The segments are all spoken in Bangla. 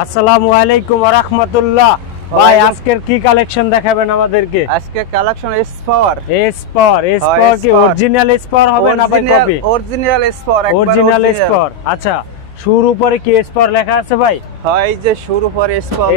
আসসালামু আলাইকুম ওয়া রাহমাতুল্লাহ। ভাই আজকের কি কালেকশন দেখাবেন আমাদেরকে? আজকে কালেকশন S4 কি অরিজিনাল S4 হবে না ভাই কপি? অরিজিনাল S4 একবার অরিজিনাল S4। আচ্ছা, শুরু উপরে কি S4 লেখা আছে ভাই? হয় এই যে শুরু উপরে S4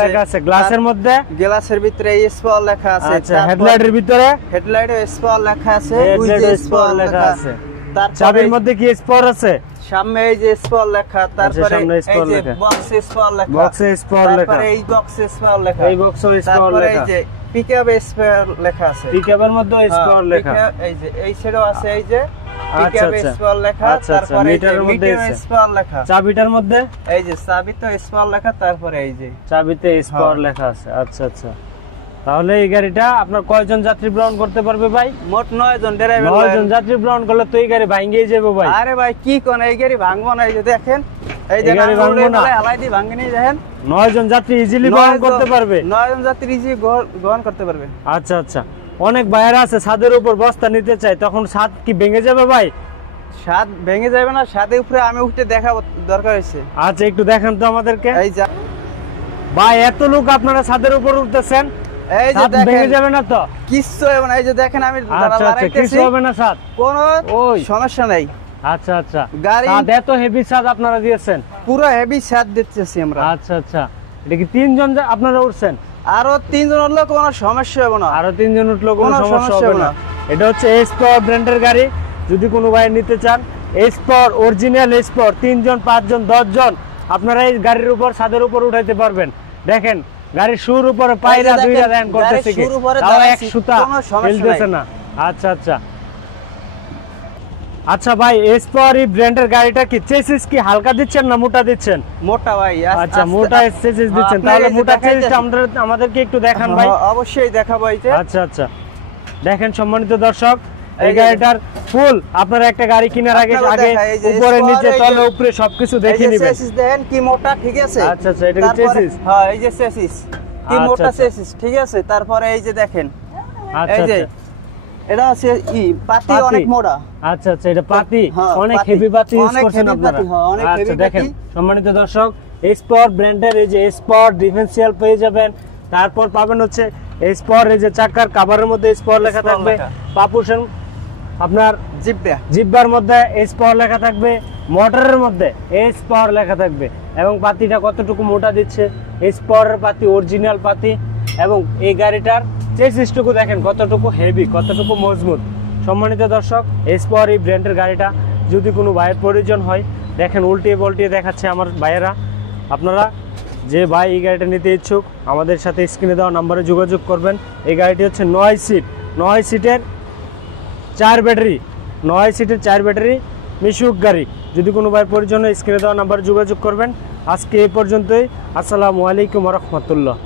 লেখা আছে। গ্লাসের মধ্যে, গ্লাসের ভিতরে S4 লেখা আছে। আচ্ছা, হেডলাইটের ভিতরে, হেডলাইটে S4 লেখা আছে। ওই যে S4 লেখা আছে। তারপর চাবির মধ্যে কি S4 আছে? সামনে এই যে S4 লেখা, তারপরে এই যে বক্স S4 লেখা, বক্সে S4 লেখা, তারপরে এই বক্স S4 লেখা, এই বক্সে S4 লেখা, তারপরে এই যে পিকআপ S4 লেখা আছে। পিকআপের মধ্যে S4 লেখা, এই যে এই সাইডেও আছে এই যে পিকআপ S4 লেখা, তারপরে মিটারের মধ্যে S4 লেখা, চাবিটার মধ্যে এই যে চাবি তো S4 লেখা, তারপরে এই যে চাবিতে S4 লেখা আছে। আচ্ছা আচ্ছা, তাহলে এই গাড়িটা আপনার কয়জন যাত্রী গ্রহণ করতে পারবে ভাই? মোট 9 জন ড্রাইভার। 9 জন যাত্রী গ্রহণ করলে তো এই গাড়ি ভাঙিয়ে যাবে ভাই। আরে ভাই কি কোন, এই গাড়ি ভাঙবো না। এই যে দেখেন, এই যে গাড়ি ভাঙবো না, হালাই দি ভাঙে নিয়ে দেখেন। 9 জন যাত্রী ইজিলি গ্রহণ করতে পারবে। 9 জন যাত্রী ইজিলি গ্রহণ করতে পারবে। আচ্ছা আচ্ছা, অনেক ভাইরা আছে ছাদের উপর বস্তা নিতে চায়, তখন ছাদ কি ভেঙে যাবে ভাই? ছাদ ভেঙে যাবে না, ছাদের উপরে আমি উঠে দেখাবো দরকার হইছে। আচ্ছা, একটু দেখান তো আমাদেরকে। এই যে ভাই এত লোক আপনারা ছাদের উপর উঠতেছেন, এই যে দেখেন ভেঙে যাবে না তো? কিচ্ছু হবে না। এই যে দেখেন আমি আচ্ছা আচ্ছা, কিছু হবে না, ছাদ কোনো সমস্যা নাই। আচ্ছা আচ্ছা, গাড়ি ছাদ এত হেভি ছাদ আপনারা দিয়েছেন? পুরো হেভি ছাদ দিতেছি আমরা। আচ্ছা আচ্ছা, এটা কি 3 জন আপনারা উঠছেন? আরো 3 জন উঠলে কোনো সমস্যা হবে না। আরো 3 জন উঠলে কোনো সমস্যা হবে না। এটা হচ্ছে S4 ব্র্যান্ডের গাড়ি। যদি কোনো ভাই নিতে চান, S4 অরিজিনাল S4 3 জন 5 জন 10 জন আপনারা এই গাড়ির উপর ছাদের উপর উঠাইতে পারবেন। দেখেন গাড়ির শুরুর উপরে পায়রা দুইটা র্যান করতেছে কি, তাও এক সুতা ফেলতেছে না। আচ্ছা আচ্ছা আচ্ছা ভাই, S4 এই ব্র্যান্ডের গাড়িটা কি চেসিস কি হালকা দিচ্ছেন না মোটা দিচ্ছেন? মোটা ভাই। আচ্ছা, মোটা চেসিস দিচ্ছেন। তাহলে মোটা চেসিসটা আমাদেরকে একটু দেখান ভাই। অবশ্যই দেখাবো। এই যে আচ্ছা আচ্ছা, দেখেন সম্মানিত দর্শক, এই গাড়িটার ফুল আপনারা একটা গাড়ি কেনার আগে উপরে নিচে তলে উপরে সবকিছু দেখে নেবেন। চেসিস দেখেন কি মোটা, ঠিক আছে? আচ্ছা আচ্ছা, এটা কি চেসিস? হ্যাঁ, এই যে চেসিস কি মোটা চেসিস, ঠিক আছে? তারপরে এই যে দেখেন, এই যে এটা আছে পাতি অনেক মোটা। আচ্ছা আচ্ছা, এটা পাতি অনেক হেভি পাতি ইউজ করছেন আপনারা। আচ্ছা দেখেন সম্মানিত দর্শক, S4 ব্র্যান্ডের এই যে S4 ডিফারেন্সিয়াল পেয়ে যাবেন। তারপর পাবেন হচ্ছে S4 এই যে চাকার কভারের মধ্যে S4 লেখা থাকবে। পাপুশন আপনার জিব্বার মধ্যে S4 লেখা থাকবে। মোটরের মধ্যে S4 লেখা থাকবে। এবং পাতিটা কতটুকু মোটা দিচ্ছে, S4 এর পাতি অরিজিনাল পাতি। এবং এই গাড়িটার চেসিসটুকু দেখেন কতটুকু হেভি, কতটুকু মজবুত। সম্মানিত দর্শক, S4 এই ব্র্যান্ডের গাড়িটা যদি কোনো ভাইয়ের প্রয়োজন হয়, দেখেন উল্টিয়ে পাল্টিয়ে দেখাচ্ছে আমার ভাইয়েরা। আপনারা যে ভাই এই গাড়িটা নিতে ইচ্ছুক, আমাদের সাথে স্ক্রিনে দেওয়া নাম্বারে যোগাযোগ করবেন। এই গাড়িটি হচ্ছে 9 সিটের 4 ব্যাটারি, 9 সিটের 4 ব্যাটারি মিশুক গাড়ি। যদি কোনো ভাইয়ের প্রয়োজন হয় স্ক্রিনে দেওয়া নাম্বারে যোগাযোগ করবেন। আজকে এই পর্যন্তই। আসসালামু আলাইকুম ওয়া রাহমাতুল্লাহ।